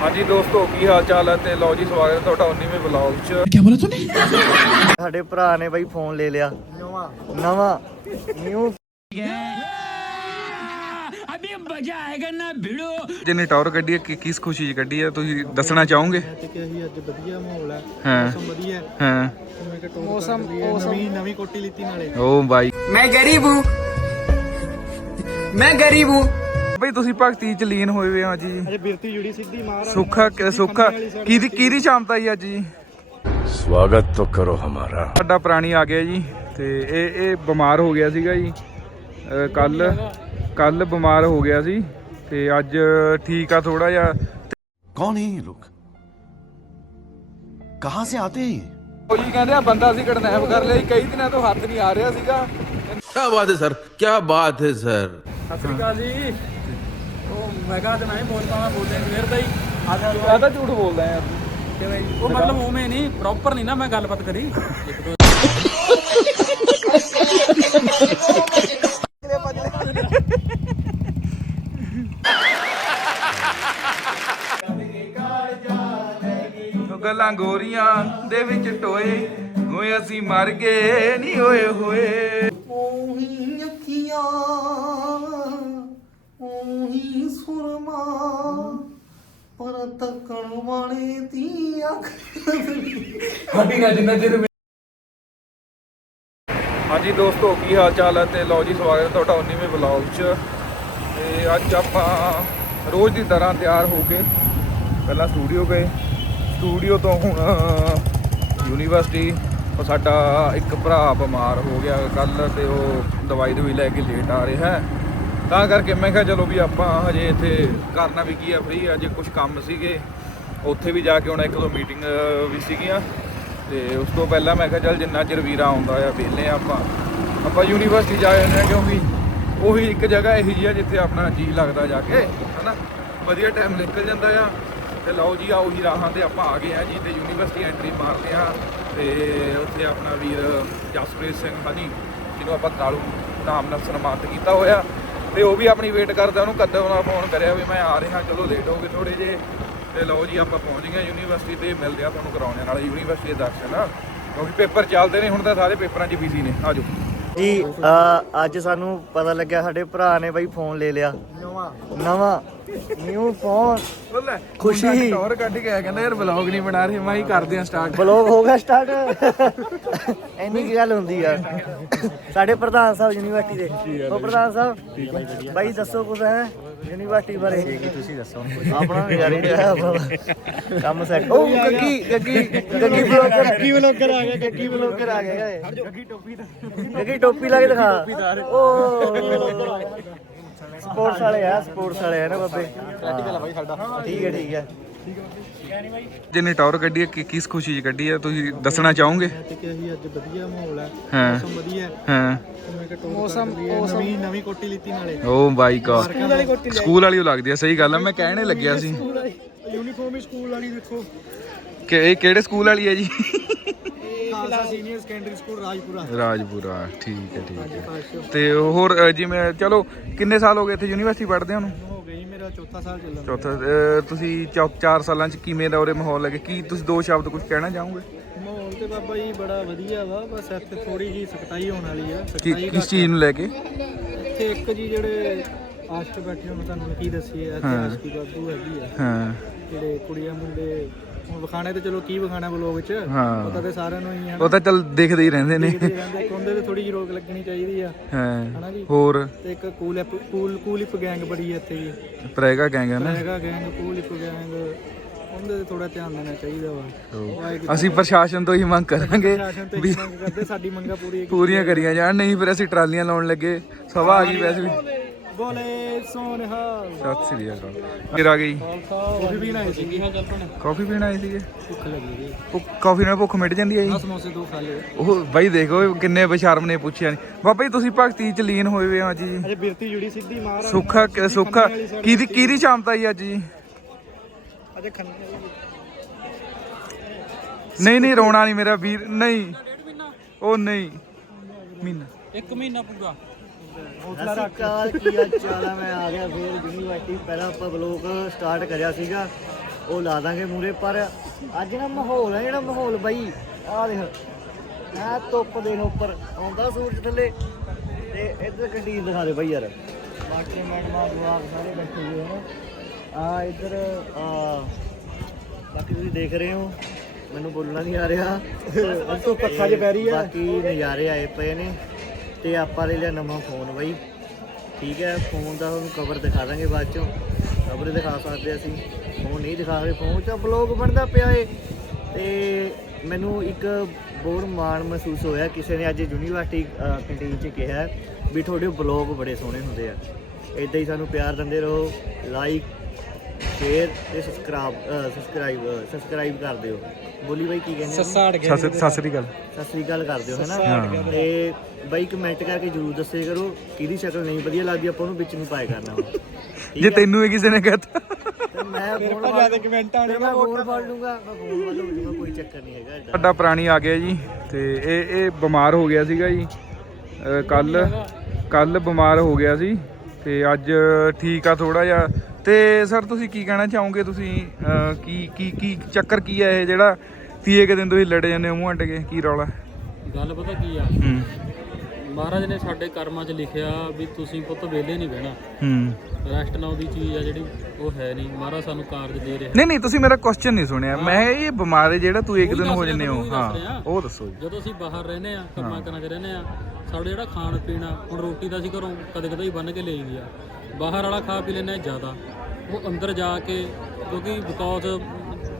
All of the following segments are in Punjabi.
ਹਾਂਜੀ ਦੋਸਤੋ ਕੀ ਹਾਲ ਚਾਲ ਹੈ ਤੇ ਲਓ ਜੀ ਸਵਾਗਤ ਹੈ ਤੁਹਾਡਾ 19ਵੇਂ ਵਲੌਗ 'ਚ ਕੀ ਬੋਲਿਆ ਤੂੰ ਸਾਡੇ ਭਰਾ ਨੇ ਬਾਈ ਫੋਨ ਲੈ ਲਿਆ ਨਵਾਂ ਨਵਾਂ ਨਿਊ ਅਬੇ ਮਜ਼ਾ ਆਏਗਾ ਨਾ ਭਿੜੋ ਜਿਹਨੇ ਟਾਵਰ ਕੱਢੀ ਹੈ ਕਿ ਕਿਸ ਖੁਸ਼ੀ 'ਚ ਕੱਢੀ ਹੈ ਤੁਸੀਂ ਦੱਸਣਾ ਚਾਹੋਗੇ ਕਿ ਅਸੀਂ ਅੱਜ ਵਧੀਆ ਮਾਹੌਲ ਹੈ ਮੌਸਮ ਵਧੀਆ ਹੈ ਹਾਂ ਮੌਸਮ ਨਵੀਂ ਨਵੀਂ ਕੋਟੀ ਲਿੱਤੀ ਨਾਲੇ ਓ ਬਾਈ ਮੈਂ ਗਰੀਬ ਹੂੰ ਮੈਂ ਗਰੀਬ ਹੂੰ ਭਾਈ ਤੁਸੀਂ ਭਗਤੀ ਚ ਲੀਨ ਹੋਏ ਹੋ ਅੱਜ ਜੀ। ਅਜੇ ਬਿਰਤੀ ਜੁੜੀ ਸਿੱਧੀ ਮਹਾਰਾਜ ਸੁੱਖਾ ਸੁੱਖਾ। ਕਿਹਦੀ ਕਿਹਦੀ ਸ਼ਾਮਤਾ ਜੀ ਅੱਜ ਜੀ? ਸਵਾਗਤ ਤੋ ਕਰੋ ਹਮਾਰਾ। ਤੇ ਕੱਲ ਬਿਮਾਰ ਹੋ ਗਿਆ ਸੀ ਤੇ ਅੱਜ ਠੀਕ ਆ ਥੋੜਾ ਜਿਹਾ। ਕੌਣ ਹੈ ਇਹ ਲੋਕ? ਕਹਾਂ ਸੇ ਆਤੇ ਹੈ ਉਹ ਜੀ ਕਹਿੰਦੇ ਆ ਬੰਦਾ ਸੀ ਕਿਡਨੈਪ ਕਰ ਲਿਆ ਕਈ ਦਿਨਾਂ ਤੋਂ ਹੱਥ ਨਹੀਂ ਆ ਰਿਹਾ ਸੀਗਾ। ਕੀ ਬਾਤ ਹੈ ਸਰ ਕੀ ਬਾਤ ਹੈ ਸਰ। ਸਤਿ ਸ਼੍ਰੀ ਅਕਾਲ ਜੀ। ਮੈਂ ਕਹਾ ਤੇ ਮੈਂ ਬੋਲ ਪਾਵਾਂ ਬੋਲਦੇ ਸਵੇਰ ਦਾ ਹੀ। ਆ ਤਾਂ ਝੂਠ ਬੋਲਦਾ ਯਾਰ। ਉਹ ਮਤਲਬ ਉਵੇਂ ਨਹੀਂ ਪ੍ਰੋਪਰ ਨਹੀਂ ਨਾ ਮੈਂ ਗੱਲਬਾਤ ਕਰੀ। ਗੱਲਾਂ ਗੋਰੀਆਂ ਦੇ ਵਿੱਚ ਟੋਏ ਹੋਏ ਅਸੀਂ ਮਰ ਗਏ ਨਹੀਂ ਹੋਏ ਹੋਏ। ਤੱਕਣ ਵਾਲੇ ਦੀ ਅੱਖ ਹਾਂਜੀ ਦੋਸਤੋ ਕੀ ਹਾਲ ਚਾਲ ਹੈ? ਤੇ ਲਓ ਜੀ ਸਵਾਗਤ ਹੈ ਤੁਹਾਡਾ 19ਵੇਂ ਵਲੌਗ 'ਚ। ਤੇ ਅੱਜ ਆਪਾਂ ਰੋਜ਼ ਦੀ ਤਰ੍ਹਾਂ ਤਿਆਰ ਹੋ ਕੇ ਪਹਿਲਾਂ ਸਟੂਡੀਓ ਗਏ। ਸਟੂਡੀਓ ਤੋਂ ਹੁਣ ਯੂਨੀਵਰਸਿਟੀ ਉਹ ਸਾਡਾ ਇੱਕ ਭਰਾ ਬਿਮਾਰ ਹੋ ਗਿਆ ਕੱਲ ਤੇ ਉਹ ਦਵਾਈ ਦਵਾਈ ਲੈ ਕੇ ਲੇਟ ਆ ਰਿਹਾ ਹੈ। ਤਾਂ ਕਰਕੇ ਮੈਂ ਕਿਹਾ ਚਲੋ ਵੀ ਆਪਾਂ ਹਜੇ ਇੱਥੇ ਕਰਨਾ ਵੀ ਕੀ ਆ ਫ੍ਰੀ ਅਜੇ ਕੁਝ ਕੰਮ ਸੀਗੇ, ਉੱਥੇ ਵੀ ਜਾ ਕੇ ਹੁਣ ਇੱਕ ਦੋ ਮੀਟਿੰਗ ਵੀ ਸੀਗੀਆਂ। ਤੇ ਉਸ ਤੋਂ ਪਹਿਲਾਂ ਮੈਂ ਕਿਹਾ ਚੱਲ ਜਿੰਨਾ ਚਿਰ ਵੀਰਾ ਆਉਂਦਾ ਆ, ਵਿਹਲੇ ਆ ਆਪਾਂ। ਆਪਾਂ ਯੂਨੀਵਰਸਿਟੀ ਜਾ ਜਾਂਦੇ ਆ ਕਿਉਂਕਿ ਉਹੀ ਇੱਕ ਜਗ੍ਹਾ ਇਹੀ ਜਿਹੀ ਆ ਜਿੱਥੇ ਆਪਣਾ ਜੀ ਲੱਗਦਾ ਜਾ ਕੇ, ਹਨਾ? ਵਧੀਆ ਟਾਈਮ ਨਿਕਲ ਜਾਂਦਾ ਆ। ਤੇ ਲਓ ਜੀ, ਆ ਉਹੀ ਰਾਹਾਂ ਤੇ ਆਪਾਂ ਆ ਗਏ ਆ ਜੀ ਤੇ ਯੂਨੀਵਰਸਿਟੀ ਐਂਟਰੀ ਮਾਰਦੇ ਆ। ਤੇ ਉੱਥੇ ਆਪਣਾ ਵੀਰ ਜਸਪ੍ਰੀਤ ਸਿੰਘ ਹਨੀ, ਜਿਹਨੂੰ ਆਪਾਂ ਕਾਲੂ ਨਾਮ ਨਾਲ ਸਨਮਾਨਿਤ ਕੀਤਾ ਹੋਇਆ। ਤੇ ਉਹ ਵੀ ਆਪਣੀ ਵੇਟ ਕਰਦਾ, ਉਹਨੂੰ ਕਦੋਂ ਦਾ ਫੋਨ ਕਰਿਆ ਵੀ ਮੈਂ ਆ ਰਿਹਾ, ਚਲੋ ਲੇਟ ਹੋ ਗਏ ਥੋੜੇ ਜੇ ਤੇ ਲਓ ਜੀ, ਆਪਾਂ ਪਹੁੰਚ ਗਏ ਯੂਨੀਵਰਸਿਟੀ ਤੇ ਮਿਲਦੇ ਆ ਤੁਹਾਨੂੰ ਕਰਾਉਣੇ ਨਾਲ ਯੂਨੀਵਰਸਿਟੀ ਦੇ ਦਰਸ਼ਨ ਕਿਉਂਕਿ ਪੇਪਰ ਚੱਲਦੇ ਨੇ, ਹੁਣ ਤਾਂ ਸਾਰੇ ਪੇਪਰਾਂ 'ਚ ਬਿਜ਼ੀ ਨੇ। ਆਜੋ ਜੀ ਅੱਜ ਸਾਨੂੰ ਪਤਾ ਲੱਗਿਆ ਸਾਡੇ ਭਰਾ ਨੇ ਬਾਈ ਫੋਨ ਲੈ ਲਿਆ। ਨਵਾਂ ਨਵਾਂ। ਨਿਊ ਫੋਨ ਬੱਲੇ ਖੁਸ਼ੀ। ਟੌਰ ਕੱਢ ਕੇ ਆਇਆ ਕਹਿੰਦਾ ਯਾਰ ਵਲੌਗ ਨਹੀਂ ਬਣਾ ਰਹੇ ਮੈਂ ਹੀ ਕਰਦੇ ਆ ਸਟਾਰਟ ਬਲੌਗ ਹੋ ਗਿਆ ਸਟਾਰਟ ਇੰਨੀ ਕੀ ਗੱਲ ਹੁੰਦੀ ਆ। ਸਾਡੇ ਪ੍ਰਧਾਨ ਸਾਹਿਬ ਯੂਨੀਵਰਸਿਟੀ ਦੇ। ਉਹ ਪ੍ਰਧਾਨ ਸਾਹਿਬ ਬਾਈ ਦੱਸੋ ਕੁਝ ਹੈ ਯੂਨੀਵਰਸਿਟੀ ਬਾਰੇ? ਤੁਸੀਂ ਦੱਸੋ। ਆਪਣਾ ਯਾਰ ਇਹ ਹੈ ਆਪਣਾ ਕੰਮ ਸੈੱਟ ਉਹ ਗੱਗੀ ਗੱਗੀ ਗੱਗੀ ਬਲੌਗਰ ਗੱਗੀ ਬਲੌਗਰ ਆ ਗਿਆ ਗੱਗੀ ਬਲੌਗਰ ਆ ਗਿਆ। ਗੱਗੀ ਟੋਪੀ ਗੱਗੀ ਟੋਪੀ ਲਾ ਕੇ ਦਿਖਾ। ਉਹ ਸਪੋਰਟਸ ਵਾਲੇ ਆ ਸਪੋਰਟਸ ਵਾਲੇ ਆ ਨਾ ਬਾਬੇ। ਪ੍ਰੈਕਟੀਕਲ ਆ ਬਾਈ ਸਾਡਾ। ਠੀਕ ਹੈ ਠੀਕ ਹੈ। ਜਿੰਨੀ ਟੌਰ ਕੱਢੀ ਹੈ ਕਿ ਕਿਸ ਖੁਸ਼ੀ 'ਚ ਕੱਢੀ ਹੈ ਤੁਸੀਂ ਦੱਸਣਾ ਚਾਹੋਗੇ? ਤੇ ਕਿ ਅਸੀਂ ਅੱਜ ਵਧੀਆ ਮਾਹੌਲ ਹੈ ਹਾਂ। ਮੌਸਮ ਵਧੀਆ ਹੈ। ਹਾਂ। ਤੇ ਮੈਂ ਕਿ ਟੋਰ ਮੌਸਮ ਨਵੀਂ ਨਵੀਂ ਕੋਟੀ ਲਿੱਤੀ ਨਾਲੇ। ਓ ਬਾਈ ਗॉड ਸਕੂਲ ਵਾਲੀ ਲੱਗਦੀ ਆ ਸਹੀ ਗੱਲ ਆ ਮੈਂ ਕਹਿਣੇ ਲੱਗਿਆ ਸੀ। ਯੂਨੀਫਾਰਮ ਹੀ ਸਕੂਲ ਵਾਲੀ ਦੇਖੋ। ਕਿ ਇਹ ਕਿਹੜੇ ਸਕੂਲ ਵਾਲੀ ਹੈ ਜੀ? Khalsa senior secondary school Rajpura. Rajpura ਠੀਕ ਹੈ ਠੀਕ ਹੈ। ਤੇ ਹੋਰ ਅ, ਜਿਵੇਂ ਚਲੋ ਕਿੰਨੇ ਸਾਲ ਹੋ ਗਏ ਇੱਥੇ ਯੂਨੀਵਰਸਿਟੀ ਪੜ੍ਹਦੇ ਹੋ ਨੂੰ ਹੋ ਗਈ ਮੇਰਾ ਚੌਥਾ ਸਾਲ ਚੱਲਦਾ ਚੌਥਾ ਅ, ਤੁਸੀਂ 4 ਸਾਲਾਂ ਚ ਕਿਵੇਂ ਦਾ ਉਰੇ ਮਾਹੌਲ ਲੱਗੇ ਕੀ ਤੁਸੀਂ ਦੋ ਸ਼ਬਦ ਕੁਝ ਕਹਿਣਾ ਚਾਹੋਗੇ? ਮਾਹੌਲ ਤੇ ਬਾਬਾ ਜੀ ਬੜਾ ਵਧੀਆ ਵਾ ਬਸ ਇੱਥੇ ਥੋੜੀ ਜੀ ਸਖਤਾਈ ਹੋਣ ਵਾਲੀ ਆ ਕੀ ਸਖਤਾਈ ਕਿਸ ਚੀਜ਼ ਨੂੰ ਲੈ ਕੇ? ਇੱਥੇ ਇੱਕ ਜੀ ਜਿਹੜੇ ਆਸ਼ਕ ਬੈਠੇ ਹੁਣ ਤੁਹਾਨੂੰ ਕੀ ਦੱਸੀਏ ਇੱਥੇ ਹਾਂ। ਆਸ਼ਕੀ ਬਾਦੂ ਹੈਗੀ ਆ। ਹਾਂ। ਜਿਹੜੇ ਕੁੜੀਆਂ ਮੁੰਡੇ? ਹੁਣ ਵਿਖਾਣੇ ਤੇ ਚਲੋ ਕੀ ਵਿਖਾਣਾ ਬਲੌਗ ਵਿੱਚ ਹਾਂ। ਪਤਾ ਤੇ ਸਾਰਿਆਂ ਨੂੰ ਹੀ ਹੈ ਉਹ ਤਾਂ ਚੱਲ ਦੇਖਦੇ ਹੀ ਰਹਿੰਦੇ ਨੇ। ਦੇਖਦੇ ਰਹਿੰਦੇ ਕੋਂਦੇ ਤੇ ਥੋੜੀ ਜਿਹੀ ਰੋਕ ਲੱਗਣੀ ਚਾਹੀਦੀ ਆ। ਹਾਂ। ਹਨਾ ਜੀ? ਹੋਰ? ਤੇ ਇੱਕ ਕੂਲ ਐਪ ਕੂਲ ਕੂਲ ਇਪ ਗੈਂਗ ਬੜੀ ਹੈ ਇੱਥੇ ਜੀ ਪ੍ਰੈਗਾ ਗੈਂਗ ਹੈ ਨਾ। ਹੈਗਾ ਗੈਂਗ ਕੂਲ ਇਪ ਗੈਂਗ ਉਹਦੇ ਤੇ ਥੋੜਾ ਧਿਆਨ ਦੇਣਾ ਚਾਹੀਦਾ ਵਾ। ਵਾਹਿਗੁਰੂ ਅਸੀਂ ਪ੍ਰਸ਼ਾਸਨ ਤੋਂ ਹੀ ਮੰਗ ਕਰਾਂਗੇ ਪ੍ਰਸ਼ਾਸਨ ਤੇ ਵੀ ਹੀ ਮੰਗ ਕਰਦੇ ਸਾਡੀ ਮੰਗਾਂ ਪੂਰੀ ਪੂਰੀਆਂ ਕਰੀਆਂ ਜਾਣ ਨਹੀਂ ਫਿਰ ਅਸੀਂ ਟਰਾਲੀਆਂ ਲਾਉਣ ਲੱਗੇ। ਸਭਾ ਆ ਗਈ ਵੈਸੇ ਵੀ। ਬੋਲੇ ਸੋਨਹਾ। ਸਤਿ ਸ੍ਰੀ ਅਕਾਲ। ਫਿਰ ਆ ਗਈ। ਉਹ ਵੀ ਨਾ ਸੀ ਕੀ ਹਾਲ ਚੱਲ ਪਣਾ ਕਾਫੀ ਪੀਣ ਆਏ ਸੀਗੇ। ਭੁੱਖ ਲੱਗੀ ਜੀ ਉਹ ਕਾਫੀ ਨਾਲ ਭੁੱਖ ਮਿਟ ਜਾਂਦੀ ਹੈ ਜੀ। ਸਮੋਸੇ ਦੋ ਖਾ ਲਏ। ਉਹ ਬਾਈ ਦੇਖੋ ਕਿੰਨੇ ਬਸ਼ਰਮ ਨੇ ਪੁੱਛਿਆ ਨਹੀਂ ਬਾਬਾ ਜੀ ਤੁਸੀਂ ਭਗਤੀ ਚ ਲੀਨ ਹੋਏ ਹੋਏ ਹੋ ਅੱਜ ਜੀ। ਅਜੇ ਬਿਰਤੀ ਜੁੜੀ ਸਿੱਧੀ ਮਹਾਰਾਜ ਸੁੱਖਾ ਸੁੱਖਾ ਕਿਹਦੀ ਕਿਹਦੀ ਸ਼ਾਮਤਾ ਜੀ ਅੱਜ ਜੀ? ਅਜੇ ਖੰਨੇ ਨਹੀਂ। ਨਹੀਂ ਰੋਣਾ ਨਹੀਂ ਮੇਰਾ ਵੀਰ। ਨਹੀਂ। ਉਹ ਨਹੀਂ। ਮਹੀਨਾ। ਇੱਕ ਮਹੀਨਾ ਪੂਰਾ। ਸਤਿ ਸ਼੍ਰੀ ਅਕਾਲ ਕੀ ਹਾਲ ਚਾਲ ਹੈ ਮੈਂ ਆ ਗਿਆ ਫੇਰ ਯੂਨੀਵਰਸਿਟੀ ਪਹਿਲਾਂ ਆਪਾਂ ਬਲੌਗ ਸਟਾਰਟ ਕਰਿਆ ਸੀਗਾ। ਉਹ ਲਾ ਦਾਂਗੇ ਮੂਰੇ ਪਰ ਅੱਜ ਨਾ ਮਾਹੌਲ ਹੈ ਜਿਹੜਾ ਮਾਹੌਲ ਬਾਈ ਆਹ ਦੇਖ। ਆ ਧੁੱਪ ਦੇ ਉੱਪਰ ਆਉਂਦਾ ਸੂਰਜ ਥੱਲੇ ਤੇ ਇੱਧਰ ਕੰਟੀਨ ਦਿਖਾ ਦੇ ਬਾਈ ਯਾਰ। ਮਾਸਟਰ ਮੈਡਮਾਂ ਜਵਾਬ ਸਾਰੇ ਬੈਠੇ ਹੋਏ ਹਨ ਆ ਇੱਧਰ ਆ ਬਾਕੀ ਤੁਸੀਂ ਦੇਖ ਰਹੇ ਹੋ। ਮੈਨੂੰ ਬੋਲਣਾ ਨਹੀਂ ਆ ਰਿਹਾ। ਤੋਂ ਪੱਖਾ ਜਿਹਾ ਪੈ ਰਹੀ ਆ। ਬਾਕੀ ਨਜ਼ਾਰੇ ਆਏ ਪਏ ਨੇ। ਤੇ ਆਪਾਂ ਲੈ ਲਿਆ ਨਵਾਂ ਫੋਨ ਬਾਈ। ਠੀਕ ਹੈ, ਫੋਨ ਦਾ ਤੁਹਾਨੂੰ ਕਵਰ ਦਿਖਾ ਦਾਂਗੇ ਬਾਅਦ ਚੋਂ। ਕਵਰ ਦਿਖਾ ਸਕਦੇ ਅਸੀਂ। ਫੋਨ ਨਹੀਂ ਦਿਖਾ ਰਹੇ, ਫੋਨ 'ਚ ਬਲੌਗ ਬਣਦਾ ਪਿਆ ਏ। ਤੇ ਮੈਨੂੰ ਇੱਕ ਬਹੁਤ ਮਾਣ ਮਹਿਸੂਸ ਹੋਇਆ, ਕਿਸੇ ਨੇ ਅੱਜ ਯੂਨੀਵਰਸਿਟੀ ਕੰਟੀਨ 'ਚ ਕਿਹਾ ਵੀ ਤੁਹਾਡੇ ਬਲੌਗ ਬੜੇ ਸੋਹਣੇ ਹੁੰਦੇ ਆ। ਇਦਾਂ ਹੀ ਸਾਨੂੰ ਪਿਆਰ ਦਿੰਦੇ ਰਹੋ ਲਾਈਕ ਸ਼ੇਅਰ ਤੇ ਸਬਸਕ੍ਰਾਈਬ ਸਬਸਕ੍ਰਾਈਬ ਸਬਸਕ੍ਰਾਈਬ ਕਰ ਦਿਓ। ਬੋਲੀ ਬਾਈ ਕੀ ਕਹਿੰਦੇ ਸੱਸਾ ਸਤਿ ਸ੍ਰੀ ਅਕਾਲ ਸਤਿ ਸ੍ਰੀ ਅਕਾਲ ਕਰ ਦਿਓ ਹੈਨਾ? ਤੇ ਬਾਈ ਕਮੈਂਟ ਕਰਕੇ ਜਰੂਰ ਦੱਸਿਆ ਕਰੋ ਕਿਹਦੀ ਸ਼ਕਲ ਨਹੀਂ ਵਧੀਆ ਲੱਗਦੀ ਆਪਾਂ ਉਹਨੂੰ ਵਿੱਚ ਨੂੰ ਪਾਇਆ ਕਰਨਾ ਜੇ? ਤੈਨੂੰ ਇਹ ਕਿਸੇ ਨੇ ਕਹਿਤਾ। ਤੇ ਮੈਂ ਫੋਨ ਜ਼ਿਆਦਾ ਕਮੈਂਟਾਂ ਨੇ ਮੈਂ ਫੋਨ ਫੜ ਲੂੰਗਾ ਮੈਂ ਫੋਨ ਹੋ ਜਾਊਗਾ ਕੋਈ ਚੱਕਰ ਨਹੀਂ ਹੈਗਾ ਏਦਾਂ। ਸਾਡਾ ਪ੍ਰਾਣੀ ਆ ਗਿਆ ਜੀ ਤੇ ਇਹ ਇਹ ਬਿਮਾਰ ਹੋ ਗਿਆ ਸੀਗਾ ਜੀ। ਕੱਲ ਕੱਲ ਬਿਮਾਰ ਹੋ ਗਿਆ ਸੀ ਤੇ ਅੱਜ ਠੀਕ ਆ ਥੋੜਾ ਜਿਹਾ। ਤੇ ਸਰ ਤੁਸੀਂ ਕੀ ਕਹਿਣਾ ਚਾਹੋਗੇ? ਤੁਸੀਂ ਅਹ, ਕੀ ਕੀ ਕੀ ਚੱਕਰ ਕੀ ਹੈ ਇਹ ਜਿਹੜਾ? ਤੀਏ ਕੇ ਦਿਨ ਤੁਸੀਂ ਲੜੇ ਜਾਂਦੇ ਹੋ ਮੂੰਹ ਅੱਡ ਕੇ ਕੀ ਰੌਲਾ? ਗੱਲ ਪਤਾ ਕੀ ਆ? ਹੂੰ। ਮਹਾਰਾਜ ਨੇ ਸਾਡੇ ਕਰਮਾਂ 'ਚ ਲਿਖਿਆ ਵੀ ਤੁਸੀਂ ਪੁੱਤ ਵਿਹਲੇ ਨਹੀਂ ਬਹਿਣਾ। ਹੂੰ। ਰੈਸਟ ਨਾਉ ਦੀ ਚੀਜ਼ ਆ ਜਿਹੜੀ ਉਹ ਹੈ ਨਹੀਂ। ਮਹਾਰਾਜ ਸਾਨੂੰ ਕਾਰਜ ਦੇ ਰਿਹਾ। ਨਹੀਂ ਨਹੀਂ ਤੁਸੀਂ ਮੇਰਾ ਕੁਐਸਚਨ ਨਹੀਂ ਸੁਣਿਆ। ਮੈਂ ਇਹ ਬਿਮਾਰ ਹੈ ਜਿਹੜਾ ਤੂੰ ਇੱਕ ਦਿਨ ਹੋ ਜੰਨੇ ਹੋ। ਹਾਂ ਉਹ ਦੱਸੋ ਜੀ। ਜਦੋਂ ਅਸੀਂ ਬਾਹਰ ਰਹਿੰਦੇ ਆ ਕੰਮਾਂ ਕਰਾਂ 'ਚ ਰਹਿੰਦੇ ਆ ਸਾਡਾ ਜਿਹੜਾ ਖਾਣ ਪੀਣਾ ਹੁਣ ਰੋਟੀ ਤਾਂ ਅਸੀਂ ਘਰੋਂ ਕਦੇ ਕਦੇ ਹੀ ਬੰਨ ਕੇ ਲਈ ਦੀ ਆ। ਬਾਹਰ ਵਾਲਾ ਖਾ ਪੀ ਆ ਜ਼ਿਆਦਾ। ਉਹ ਅੰਦਰ ਜਾ ਕੇ ਕਿਉਂਕਿ ਬਿਕੋਜ਼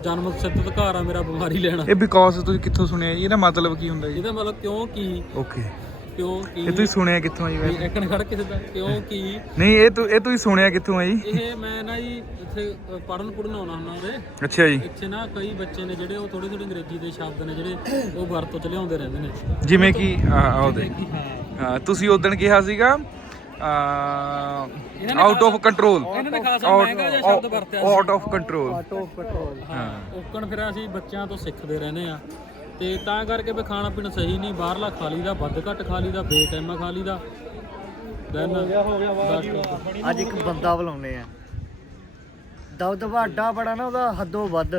ਜਨਮ ਸਿੱਧ ਅਧਿਕਾਰ ਆ ਮੇਰਾ ਬਿਮਾਰੀ ਲੈਣਾ। ਇਹ ਬਿਕੋਜ਼ ਤੁਸੀਂ ਕਿੱਥੋਂ ਸੁਣਿਆ ਜੀ? ਇਹਦਾ ਮਤਲਬ ਕੀ ਹੁੰਦਾ ਜੀ? ਇਹਦਾ ਮਤਲਬ ਕਿਉਂ ਕੀ? ਓਕੇ ਕਿਉਂ ਕੀ? ਇਹ ਤੁਸੀਂ ਸੁਣਿਆ ਕਿੱਥੋਂ ਆ ਜੀ ਵੈਸੇ? ਇੱਕ ਖੜ ਕਿਸੇ ਦਾ ਕਿਉਂ ਕੀ? ਨਹੀਂ ਇਹ ਤੂੰ ਇਹ ਤੁਸੀਂ ਸੁਣਿਆ ਕਿੱਥੋਂ ਆ ਜੀ ਇਹ ਮੈਂ ਨਾ ਜੀ ਇੱਥੇ ਪੜਨ ਪੜਨ ਆਉਣਾ ਹੁੰਦਾ ਉਹਦੇ ਅੱਛਾ ਜੀ। ਇੱਥੇ ਨਾ ਕਈ ਬੱਚੇ ਨੇ ਜਿਹੜੇ ਉਹ ਥੋੜੀ ਥੋੜੀ ਅੰਗਰੇਜ਼ੀ ਦੇ ਸ਼ਬਦ ਨੇ ਜਿਹੜੇ ਉਹ ਵਰਤੋਂ ਚ ਲਿਆਉਂਦੇ ਰਹਿੰਦੇ ਨੇ। ਜਿਵੇਂ ਕਿ ਆਹ ਦੇ ਹਾਂ। ਹਾਂ ਤੁਸੀਂ ਉਦੋਂ ਕਿਹਾ ਸੀਗਾ ਆਊਟ ਆਫ ਕੰਟਰੋਲ ਇਹਨਾਂ ਨੇ ਖਾਸਾ ਮਹਿੰਗਾ ਜਿਹਾ ਸ਼ਬਦ ਵਰਤਿਆ ਆਊਟ ਆਫ ਕੰਟਰੋਲ ਹਾਂ ਓਕਣ ਫਿਰ ਅਸੀਂ ਬੱਚਿਆਂ ਤੋਂ ਸਿੱਖਦੇ ਰਹਿੰਦੇ ਆ ਤੇ ਤਾਂ ਕਰਕੇ ਵੀ ਖਾਣਾ ਪੀਣਾ ਸਹੀ ਨਹੀਂ ਬਾਹਰਲਾ ਖਾ ਲਈਦਾ ਵੱਧ ਘੱਟ ਖਾ ਲਈਦਾ ਬੇਟਾਈਮਾ ਖਾ ਲਈਦਾ। ਦੈਨ ਅੱਜ ਇੱਕ ਬੰਦਾ ਬੁਲਾਉਨੇ ਆ। ਦਬਦਬਾ ਅੱਡਾ ਬੜਾ ਨਾ ਉਹਦਾ ਹੱਦੋਂ ਵੱਧ।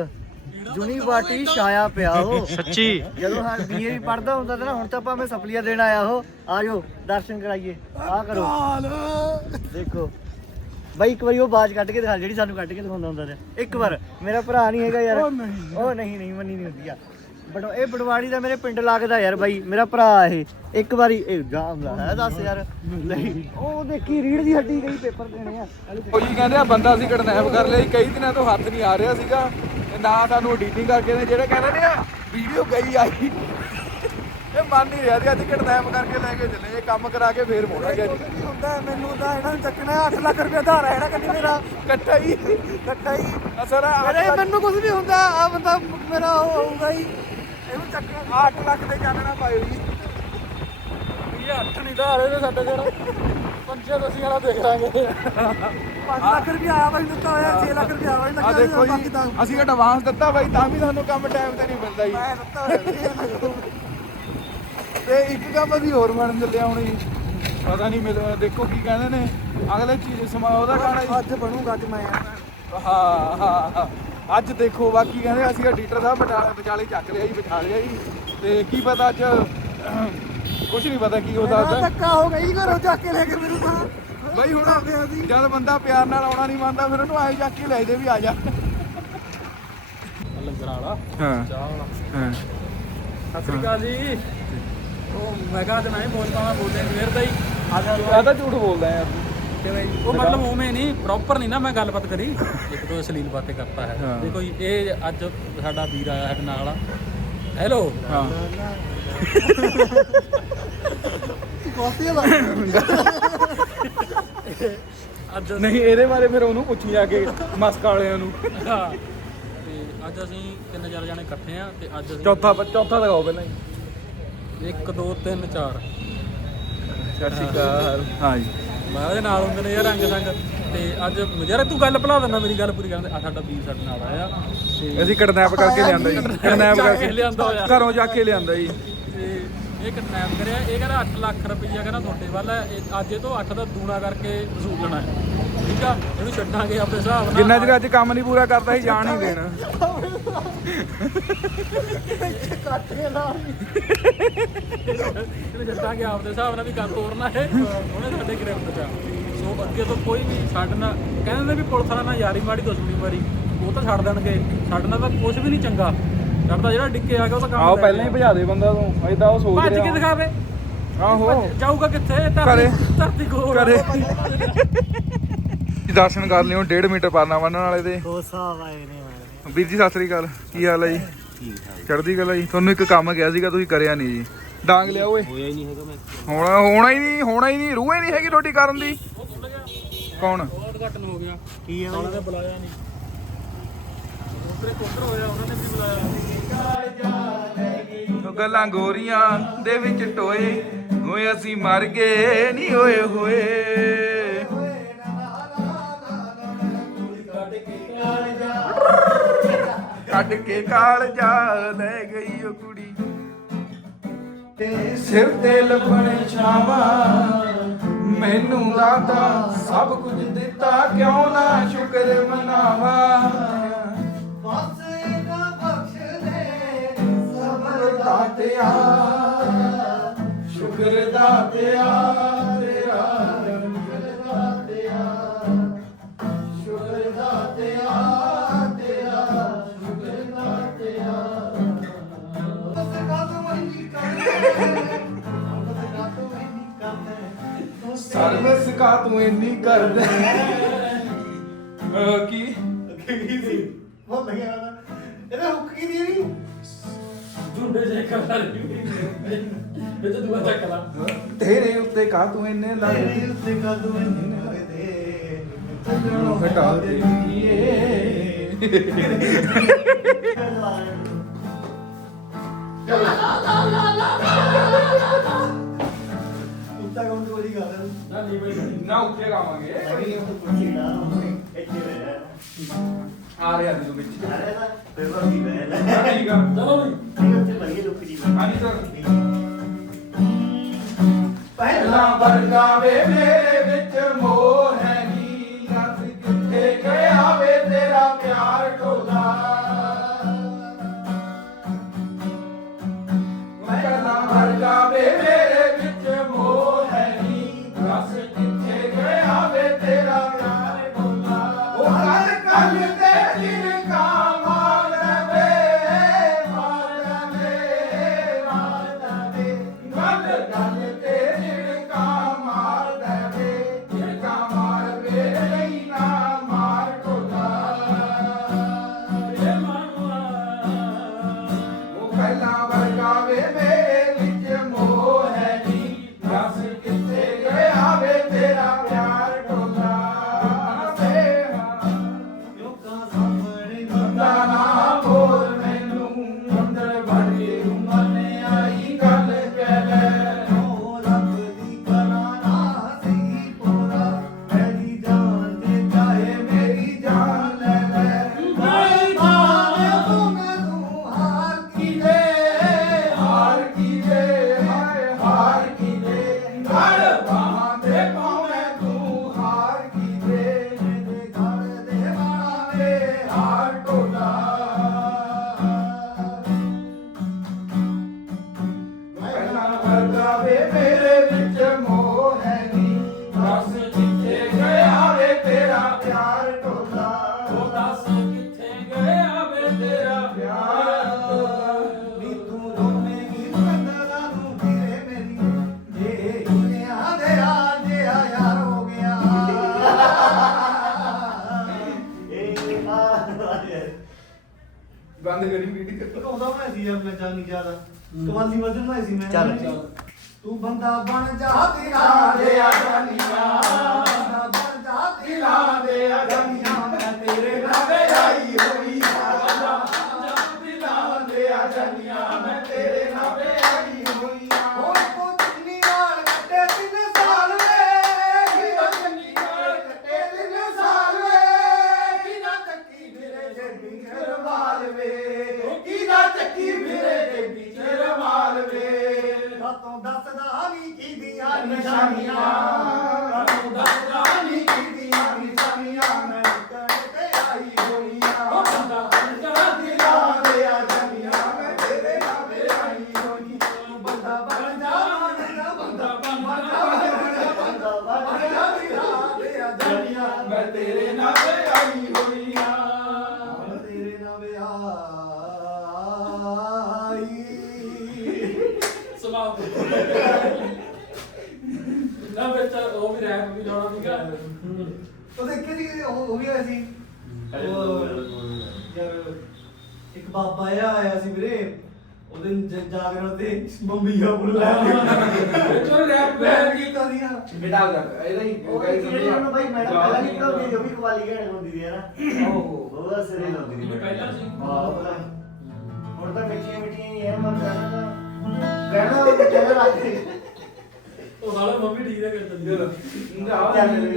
ਯੂਨੀਵਰਸਿਟੀ ਛਾਇਆ ਪਿਆ ਉਹ। ਸੱਚੀ? ਜਦੋਂ ਹਾਂ ਬੀਏ ਵੀ ਪੜਦਾ ਹੁੰਦਾ ਤਾਂ ਨਾ ਹੁਣ ਤਾਂ ਆਪਾਂ ਮੈਂ ਸਪਲੀਆਂ ਦੇਣ ਆਇਆ ਉਹ। ਆਜੋ ਦਰਸ਼ਨ ਕਰਾਈਏ। ਆ ਕਰੋ। ਦੇਖੋ। ਬਾਈ ਇੱਕ ਵਾਰੀ ਉਹ ਬਾਜ ਕੱਢ ਕੇ ਦਿਖਾ ਜਿਹੜੀ ਸਾਨੂੰ ਕੱਢ ਕੇ ਦਿਖਾਉਂਦਾ ਹੁੰਦਾ ਸੀ ਇੱਕ ਵਾਰ। ਮੇਰਾ ਭਰਾ ਨਹੀਂ ਹੈਗਾ ਯਾਰ। ਉਹ ਨਹੀਂ ਨਹੀਂ ਮੰਨੀ ਨਹੀਂ ਹੁੰਦੀ ਆ। ਬਟ ਇਹ ਬੜਵਾੜੀ ਦਾ ਮੇਰੇ ਪਿੰਡ ਲੱਗਦਾ ਯਾਰ ਬਾਈ ਮੇਰਾ ਭਰਾ ਇਹ। ਇੱਕ ਵਾਰੀ ਇਹ ਜਾਮ ਲਾ ਹੈ ਦੱਸ ਯਾਰ। ਨਹੀਂ ਉਹ ਦੇਖੀ ਰੀੜ ਦੀ ਹੱਡੀ ਗਈ ਪੇਪਰ ਦੇਣੇ ਆ। ਉਹ ਜੀ ਕਹਿੰਦੇ ਆ ਬੰਦਾ ਸੀ ਕਿਡਨੈਪ ਕਰ ਲਿਆ ਜੀ। ਕਈ ਦਿਨਾਂ ਤੋਂ ਹੱਥ ਨਹੀਂ ਆ ਰਿਹਾ ਸੀਗਾ। ਤੇ ਨਾ ਸਾਨੂੰ ਐਡੀਟਿੰਗ ਕਰਕੇ ਨੇ ਜਿਹੜੇ ਕਹਿੰਦੇ ਨੇ ਵੀਡੀਓ ਗਈ ਆਈ। ਇਹ ਮੰਨ ਨਹੀਂ ਰਿਹਾ ਸੀ ਅੱਜ ਕਿਡਨੈਪ ਕਰਕੇ ਲੈ ਕੇ ਚੱਲੇ। ਇਹ ਕੰਮ ਕਰਾ ਕੇ ਫੇਰ ਮੋੜਾਂਗੇ ਜੀ। ਹੁੰਦਾ ਮੈਨੂੰ ਤਾਂ ਇਹਨਾਂ ਨੂੰ ਚੱਕਣਾ 8 ਲੱਖ ਰੁਪਏ ਧਾਰ ਹੈ ਕੱਢੀ ਮੇਰਾ। ਇਕੱਠਾ ਹੀ ਇਕੱਠਾ ਹੀ। ਅਸਰ ਅਰੇ ਮੈਨੂੰ ਕੁਝ ਨਹੀਂ ਹੁੰਦਾ ਆ ਬੰਦਾ ਮੇਰਾ ਉਹ ਹੋਊਗਾ ਹੀ ਇਹਨੂੰ ਚੱਕਣਾ 8 ਲੱਖ ਦੇ ਜਾਣਨਾ ਪਾਇਓ ਜੀ। ਇਹ 8 ਨਹੀਂ ਧਾਰ ਇਹਦੇ ਸਾਡੇ ਕੋਲ। ਪੰਜੇ ਦਸੀਂ ਵਾਲਾ ਦੇਖ ਲਾਂਗੇ 5 ਲੱਖ ਰੁਪਏ ਆਇਆ ਬਾਈ ਦਿੱਤਾ ਹੋਇਆ 6 ਲੱਖ ਰੁਪਏ ਆਇਆ ਆ ਦੇਖੋ ਜੀ ਅਸੀਂ ਐਡਵਾਂਸ ਦਿੱਤਾ ਬਾਈ ਤਾਂ ਵੀ ਸਾਨੂੰ ਕੰਮ ਟਾਈਮ ਤੇ ਨਹੀਂ ਮਿਲਦਾ ਜੀ। ਮੈਂ ਦਿੱਤਾ ਹੋਇਆ ਤੇ ਇੱਕ ਕੰਮ ਅਸੀਂ ਹੋਰ ਬਣਨ ਚੱਲਿਆ ਹੁਣ ਜੀ। ਪਤਾ ਨਹੀਂ ਮਿਲ ਦੇਖੋ ਕੀ ਕਹਿੰਦੇ ਨੇ। ਅਗਲੇ ਚੀਜ਼ ਸਮਾ ਉਹਦਾ ਗਾਣਾ ਜੀ। ਅੱਜ ਬਣੂਗਾ ਅੱਜ ਮੈਂ ਹਾਂ ਹਾਂ ਹਾਂ। ਅੱਜ ਦੇਖੋ ਬਾਕੀ ਕਹਿੰਦੇ ਅਸੀਂ ਐਡੀਟਰ ਸਾਹਿਬ ਬਟਾਲੇ ਵਿਚਾਲੇ ਚੱਕ ਲਿਆ ਜੀ ਬਿਠਾ ਲਿਆ ਜੀ। ਤੇ ਕੀ ਪਤਾ ਅੱਜ ਕੁਝ ਨਹੀਂ ਪਤਾ ਕੀ ਹੋ ਸਕਦਾ ਧੱਕਾ ਹੋ ਗਈ ਘਰੋਂ ਚੱਕ ਕੇ ਲੈ ਕੇ ਮੈਨੂੰ ਤਾਂ। ਬਈ ਹੁਣ ਜਦ ਬੰਦਾ ਪਿਆਰ ਨਾਲ ਆਉਣਾ ਨਹੀਂ ਮੰਨਦਾ ਫਿਰ ਉਹਨੂੰ ਆਏ ਚੱਕ ਕੇ ਲੈ ਦੇ ਵੀ ਆ ਜਾ। ਲੰਗਰ ਵਾਲਾ। ਹਾਂ। ਚਾਹ ਵਾਲਾ। ਹਾਂ। ਸਤਿ ਸ੍ਰੀ ਅਕਾਲ ਜੀ। ਉਹ ਮੈਂ ਕਹਾ ਤੇ ਮੈਂ ਬੋਲ ਪਾਵਾਂ ਬੋਲਦੇ ਸਵੇਰ ਦਾ ਹੀ। ਆ ਤਾਂ ਝੂਠ ਬੋਲਦਾ ਯਾਰ। ਕਿਵੇਂ ਜੀ? ਉਹ ਮਤਲਬ ਉਵੇਂ ਨਹੀਂ ਪ੍ਰੋਪਰ ਨਹੀਂ ਨਾ ਮੈਂ ਗੱਲਬਾਤ ਕਰੀ। ਇੱਕ ਦੋ ਅਸ਼ਲੀਲ ਬਾतें ਕਰਤਾ ਹੈ। ਦੇਖੋ ਜੀ ਇਹ ਅੱਜ ਸਾਡਾ ਵੀਰ ਆਇਆ ਸਾਡੇ ਨਾਲ। ਹੈਲੋ ਹਾਂ। ਅੱਜ ਨਹੀਂ ਇਹਦੇ ਬਾਰੇ ਫਿਰ ਉਹਨੂੰ ਪੁੱਛੀ ਆ ਕੇ ਮਸਕ ਵਾਲਿਆਂ ਨੂੰ। ਹਾਂ। ਤੇ ਅੱਜ ਅਸੀਂ ਤਿੰਨ ਚਾਰ ਜਣੇ ਇਕੱਠੇ ਆ ਤੇ ਅੱਜ ਅਸੀਂ ਚੌਥਾ ਚੌਥਾ ਦਿਖਾਓ ਪਹਿਲਾਂ ਜੀ। 1 2 3 4 ਸਤਿ ਸ਼੍ਰੀ ਅਕਾਲ। ਹਾਂ ਜੀ। ਮੈਂ ਉਹਦੇ ਨਾਲ ਹੁੰਦੇ ਨੇ ਯਾਰ ਰੰਗ ਸੰਗ। ਤੇ ਅੱਜ ਯਾਰ ਤੂੰ ਗੱਲ ਭੁਲਾ ਦਿੰਦਾ ਮੇਰੀ ਗੱਲ ਪੂਰੀ ਕਰਨ ਦੇ। ਆ ਸਾਡਾ ਵੀਰ ਸਾਡੇ ਨਾਲ ਆਇਆ। ਤੇ ਅਸੀਂ ਕਿਡਨੈਪ ਕਰਕੇ ਲਿਆਂਦਾ ਜੀ। ਕਿਡਨੈਪ ਕਰਕੇ ਲਿਆਂਦਾ ਹੋਇਆ। ਘਰੋਂ ਜਾ ਕੇ ਲਿਆਂਦਾ ਜੀ। ਤੇ ਇਹ ਕਿਡਨੈਪ ਕਰਿਆ। ਇਹ ਕਹਿੰਦਾ 8 ਲੱਖ ਰੁਪਈਆ ਕਹਿੰਦਾ ਤੁਹਾਡੇ ਵੱਲ ਹੈ। ਅੱਜ ਇਹ ਤੋਂ 8 ਦਾ ਦੂਣਾ ਕਰਕੇ ਵਸੂਲ ਲੈਣਾ ਹੈ। ਠੀਕ ਆ? ਇਹਨੂੰ ਛੱਡਾਂਗੇ ਆਪਣੇ ਹਿਸਾਬ ਨਾਲ। ਜਿੰਨਾ ਚਿਰ ਅੱਜ ਕੰਮ ਨਹੀਂ ਪੂਰਾ ਕਰਦਾ ਸੀ ਜਾਣ ਹੀ ਦੇਣਾ। ਇਹਨੂੰ ਛੱਡਾਂਗੇ ਆਪਦੇ ਹਿਸਾਬ ਨਾਲ ਵੀ ਕੰਮ ਤੋਰਨਾ ਹੈ। ਉਹਨੇ ਸਾਡੇ ਗ੍ਰਿਫਤ ਚ ਆ। ਸੋ ਅੱਗੇ ਤੋਂ ਕੋਈ ਵੀ ਸਾਡੇ ਨਾਲ ਕਹਿੰਦੇ ਨੇ ਵੀ ਪੁਲਿਸ ਵਾਲਿਆਂ ਨਾਲ ਯਾਰੀ ਮਾੜੀ ਦੁਸ਼ਮਣੀ ਮਾਰੀ। ਉਹ ਤਾਂ ਛੱਡ ਦੇਣਗੇ। ਸਾਡੇ ਨਾਲ ਤਾਂ ਕੁਝ ਵੀ ਨਹੀਂ ਚੰਗਾ। ਸਾਡਾ ਜਿਹੜਾ ਡਿੱਕੇ ਆ ਗਿਆ ਉਹ ਤਾਂ ਕੰਮ ਆਓ ਲੈ ਪਹਿਲਾਂ ਹੀ ਭਜਾ ਦੇ ਬੰਦਾ ਤੂੰ। ਐਦਾਂ ਉਹ ਸੋਚ ਭੱਜ ਕੇ ਰਿਹਾ ਦਿਖਾਵੇ ਆਹੋ। ਜਾਊਗਾ ਕਿੱਥੇ? ਘਰੇ। ਧਰਤੀ ਧਰਤੀ ਕੋਲ ਆ। ਘਰੇ। ਦਰਸ਼ਨ ਕਰ ਲਿਓ 1.5 ਮੀਟਰ ਪਾਰਨਾ ਬੰਨਣ ਵਾਲੇ ਦੇ। ਹੋ ਸਾਹਿਬ ਆਏ ਨੇ। ਮਾਰੇ ਵੀਰ ਜੀ ਸਤਿ ਸ੍ਰੀ ਅਕਾਲ। ਕੀ ਹਾਲ ਹੈ ਜੀ? ਚੜ੍ਹਦੀ ਕਲਾ ਜੀ। ਤੁਹਾਨੂੰ ਇੱਕ ਕੰਮ ਕਿਹਾ ਸੀਗਾ ਤੁਸੀਂ ਕਰਿਆ ਨਹੀਂ ਜੀ। ਡਾਂਗ ਲਿਆ ਓਏ। ਹੋਇਆ ਹੀ ਨਹੀਂ ਹੈਗਾ ਮੈਂ। ਹੋਣਾ ਹੋਣਾ ਹੀ ਨਹੀਂ ਹੋਣਾ ਹੀ ਨਹੀਂ ਰੂਹ ਹੀ ਨਹੀਂ ਹੈਗੀ ਰੋਟੀ ਕਰਨ ਦੀ। ਕੌਣ? ਬਹੁਤ ਘਟਨ ਹੋ ਗਿਆ। ਕੀ ਹੈ ਉਹਨਾਂ ਨੇ ਬੁਲਾਇਆ ਨਹੀਂ। ਉਤਰੇ ਕੋਟਰ ਹੋਇਆ ਉਹਨਾਂ ਨੇ ਵੀ ਬੁਲਾਇਆ ਉਹ ਗੱਲਾਂ ਗੋਰੀਆਂ ਦੇ ਵਿੱਚ ਟੋਏ। ਹੋਏ ਅਸੀਂ ਮਰ ਗਏ ਨਹੀਂ ਹੋਏ ਹੋਏ। ਕੱਢ ਕੇ ਕਾਲ ਜਾ ਲੈ ਗਈ ਉਹ ਕੁੜੀ। ਤੇ ਸਿਰ ਤੇ ਲੱਭਣ ਛਾਵਾਂ ਮੈਨੂੰ ਦਾਤਾ ਸਭ ਕੁਝ ਦਿੱਤਾ ਕਿਉਂ ਨਾ ਸ਼ੁਕਰ ਮਨਾਵਾਂ। ਸਬਰ ਦਾਤਿਆ ਸ਼ੁਕਰ ਦਾਤਿਆ। ਕਾ ਤੂੰ ਇੰਨੀ ਕਰਦਾ ਅਹ ਕੀ ਬਹੁਤ ਲੱਗਿਆ ਇਹਦਾ ਹੁੱਕ ਕੀ ਦੀ ਨਹੀਂ ਝੁੰਡੇ ਜੇ ਕਰ ਰਹੀ ਇਹ ਤਾਂ ਦੁਆ ਚੱਕ ਲਾ ਤੇਰੇ ਉੱਤੇ ਕਾ ਤੂੰ ਇੰਨੇ ਲੱਗਦੀ ਉੱਤੇ ਕਾਦੂ ਨਹੀਂ ਲੱਗਦੇ ਤੈਨੂੰ ਹਟਾ ਦੇਈਏ ਉੱਤਾ ਕੰਮ ਤੋਂ ਵਧੀਆ ਗੱਲ ਨਾ ਨਹੀਂ ਬਈ ਨਾ ਉੱਤੇ ਗਾਵਾਂਗੇ ਨਹੀਂ ਉਹ ਕੁਰਸੀ ਲਾ ਇੱਥੇ ਰਹਿ ਆ ਰਿਹਾ ਤੂੰ ਵਿੱਚ। ਅਰੇ ਨਾ ਪੇਪਰ ਦੀ ਬੈਲ ਠੀਕ ਆ। ਚਲੋ ਬਈ ਨਹੀਂ ਉੱਥੇ ਬੜੀ ਲੋਕ ਦੀ ਹਾਂਜੀ ਸਰ ਪਹਿਲਾਂ ਵਰਗਾ ਵੇ ਮੇਰੇ ਵੇ ਚੱਲ। ਤੂੰ ਬੰਦਾ ਬਣ ਜਾ ਦਿਲਾਂ ਦੇ ਆ ਜਾਨੀਆਂ ਬੰਦਾ ਬਣ ਜਾ ਦਿਲਾਂ ਦੇ ਆ ਜਾਨੀਆਂ ਮੈਂ ਤੇਰੇ ਨਾਲ ਆਈ ਹੋਈ ਆ। ਦਿਲਾਂ ਦੇ ਆ ਜਾਨੀਆਂ Maria. ਵੀ ਹੋਇਆ ਸੀ। ਉਹ ਯਾਰ ਇੱਕ ਬਾਬਾ ਆ ਆਇਆ ਸੀ ਵੀਰੇ। ਉਹਦੇ ਜ- ਜਾਗਰਣ ਤੇ ਬੰਬੀਆ ਬੁਲ ਲੈ ਚਲੋ ਰੈਪ ਮੈਂ ਕੀਤਾ ਸੀਗਾ ਬੇਟਾ ਇਹਦਾ ਹੀ ਉਹ ਜਿਹੜੇ ਉਹਨੂੰ ਭਾਈ ਮੈਡਮ ਪਹਿਲਾਂ ਨਹੀਂ ਪੜਾਉਂਦੀ ਜੋ ਵੀ ਕਵਾਲੀ ਘੈਂਟ ਹੁੰਦੀ ਸੀ ਨਾ ਓਹੋ। ਉਹਦਾ ਸਿਰੇ ਲਾਉਂਦੀ ਸੀ। ਪਹਿਲਾਂ ਸੀ? ਹਾਂ ਹੁਣ ਤਾਂ ਮਿੱਠੀਆਂ ਮਿੱਠੀਆਂ ਹੀ ਐ ਮਰ ਜਾਣਾ ਕਹਿਣਾ ਉਹ ਕਹਿਣਾ ਰੱਖ ਦੇ। ਉਹ ਸਾਲਾ ਮੰਮੀ ਠੀਕ ਹੈ ਕਰਦਾ ਜਾਨੀ ਜਾ। ਜਾਨੀ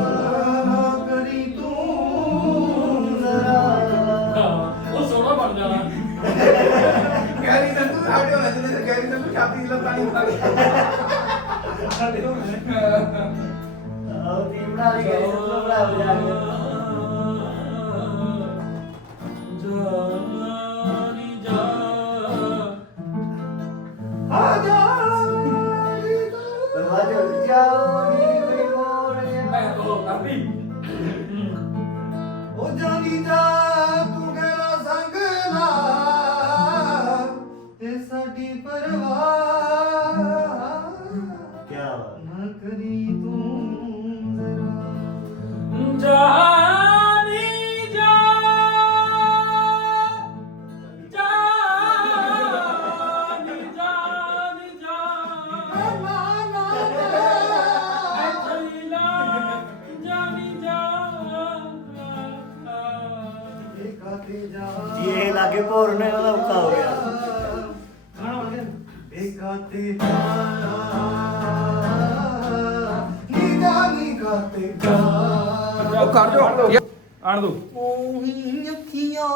ਕਰ ਜੋ ਆਣ ਦੋ। ਉਹੀ ਅੱਖੀਆਂ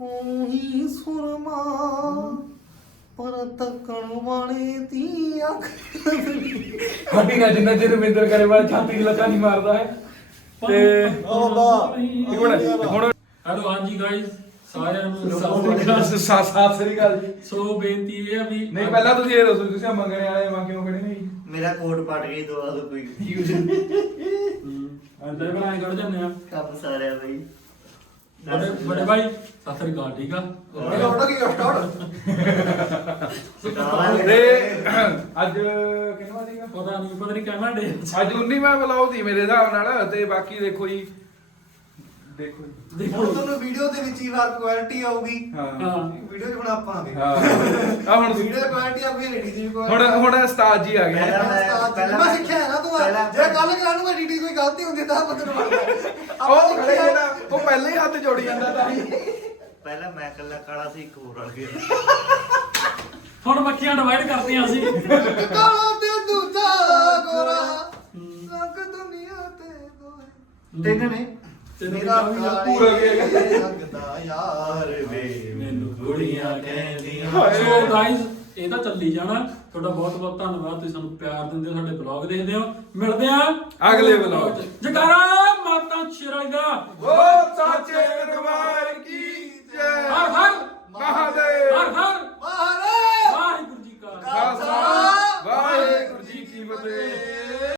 ਉਹੀ ਸੁਰਮਾ ਪਰ ਤੱਕਣ ਵਾਲੇ ਦੀ ਅੱਖ ਸਾਡੀ ਨਾ ਜਿੰਨਾ ਚਿਰ ਰਵਿੰਦਰ ਕਰੇ ਵਾਲਾ ਛਾਤੀ ਦੀ ਲੱਤਾਂ ਨਹੀਂ ਮਾਰਦਾ ਹੈ। ਤੇ ਇੱਕ ਮਿੰਟ। ਹੁਣ ਹੈਲੋ ਹਾਂਜੀ ਗਾਇਸ ਸਾਰਿਆਂ ਨੂੰ ਸਤਿ ਸ਼੍ਰੀ ਅਕਾਲ ਸਤਿ ਸ੍ਰੀ ਅਕਾਲ। ਜੀ। ਸੋ ਬੇਨਤੀ ਇਹ ਆ ਵੀ ਨਹੀਂ ਪਹਿਲਾਂ ਤੁਸੀਂ ਇਹ ਦੱਸੋ ਤੁਸੀਂ ਮੰਗਣੇ ਵਾਲੇ ਮਾਂ ਕਿਉਂ ਖੜੇ ਨਹੀਂ ਮੇਰਾ ਕੋਟ ਪਟ ਗਈ ਦਵਾ ਦੋ ਕੋਈ ਅੰਦਰ ਬਣਾਏ ਕੱਢ ਜਾਂਦੇ ਆ। ਕੰਮ ਸਾਰਿਆ ਬਈ ਬੜੇ ਬੜੇ ਭਾਈ ਸਤਿ ਸ੍ਰੀ ਅਕਾਲ ਠੀਕ ਆ? ਤੇ ਅੱਜ ਕਿੰਨਾ ਸੀਗਾ ਪਤਾ ਨਹੀਂ ਪਤਾ ਨਹੀਂ ਕਹਿਣਾ ਡੇ ਅੱਜ 19ਵਾਂ ਬਲਾਉ ਦੀ ਮੇਰੇ ਹਿਸਾਬ ਨਾਲ ਤੇ ਬਾਕੀ ਦੇਖੋ ਜੀ ਦੇਖੋ ਜੀ। ਦੇਖੋ। ਤੁਹਾਨੂੰ ਵੀਡੀਓ ਦੇ ਵਿੱਚ ਹੀ ਵਾਰ ਕੁਆਲਿਟੀ ਆਊਗੀ। ਹਾਂ। ਹਾਂ। ਵੀਡੀਓ 'ਚ ਬਣਾ ਪਾਵਾਂਗੇ ਹਾਂ। ਆ ਹੁਣ ਵੀਡੀਓ ਦੀ ਕੁਆਲਿਟੀ ਆਪਣੀ ਰੈਡੀ ਦੀ ਹੁਣ ਹੁਣ ਉਸਤਾਦ ਜੀ ਆ ਗਏ। ਪਹਿਲਾਂ ਮੈਂ ਸਿੱਖਿਆ ਹੈ ਨਾ ਤੂੰ ਜੇ ਕੱਲ ਕਰਾਂਗਾ ਐਡੀਟਿੰਗ ਕੋਈ ਗਲਤੀ ਹੁੰਦੀ ਤਾਂ ਬੰਦੇ ਨੂੰ ਮਾਰਦਾ ਉਹ ਖੜੇ ਜੇ ਨਾ ਉਹ ਪਹਿਲੇ ਹੀ ਹੱਥ ਜੋੜੀ ਜਾਂਦਾ ਤਾਂ ਹੀ। ਪਹਿਲਾਂ ਮੈਂ ਕੱਲਾ ਕਾਲਾ ਸੀ ਇੱਕ ਹੋਰ ਰਲ ਗਿਆ। ਹੁਣ ਮੱਖੀਆਂ ਡਿਵਾਈਡ ਕਰਤੀਆਂ ਸੀ ਕਾਲਾ ਤੇ ਦੂਜਾ ਗੋਰਾ। ਰੰਗ ਦੁਨੀਆ ਤੇ ਦੋਏ ਤਿੰਨ ਨੇ। ਵੀ ਪੂਰਾ ਹੈਗਾ। ਲੱਗਦਾ ਯਾਰ ਵੇ। ਮੈਨੂੰ ਕੁੜੀਆਂ ਕਹਿੰਦੀਆਂ ਸੋ ਗਾਇਸ ਇਹ ਤਾਂ ਚੱਲੀ ਜਾਣਾ। ਤੁਹਾਡਾ ਬਹੁਤ ਬਹੁਤ ਧੰਨਵਾਦ। ਤੁਸੀਂ ਸਾਨੂੰ ਪਿਆਰ ਦਿੰਦੇ ਹੋ ਸਾਡੇ ਬਲੌਗ ਦੇਖਦੇ ਹੋ। ਮਿਲਦੇ ਆ ਅਗਲੇ vlog 'ਚ। ਜਕਾਰਾ ਮਾਤਾ ਸ਼ਿਰਾਈ ਦਾ। ਓ ਸਾਚੇ ਦਰਬਾਰ ਕੀ ਜੈ। ਹਰ ਹਰ ਮਹਾਦੇਵ। ਹਰ ਹਰ ਮਹਾਰਾਜ। ਵਾਹਿਗੁਰੂ ਜੀ ਕਾ ਖਾਲਸਾ। ਵਾਹਿਗੁਰੂ ਜੀ ਕੀ ਫਤਿਹ।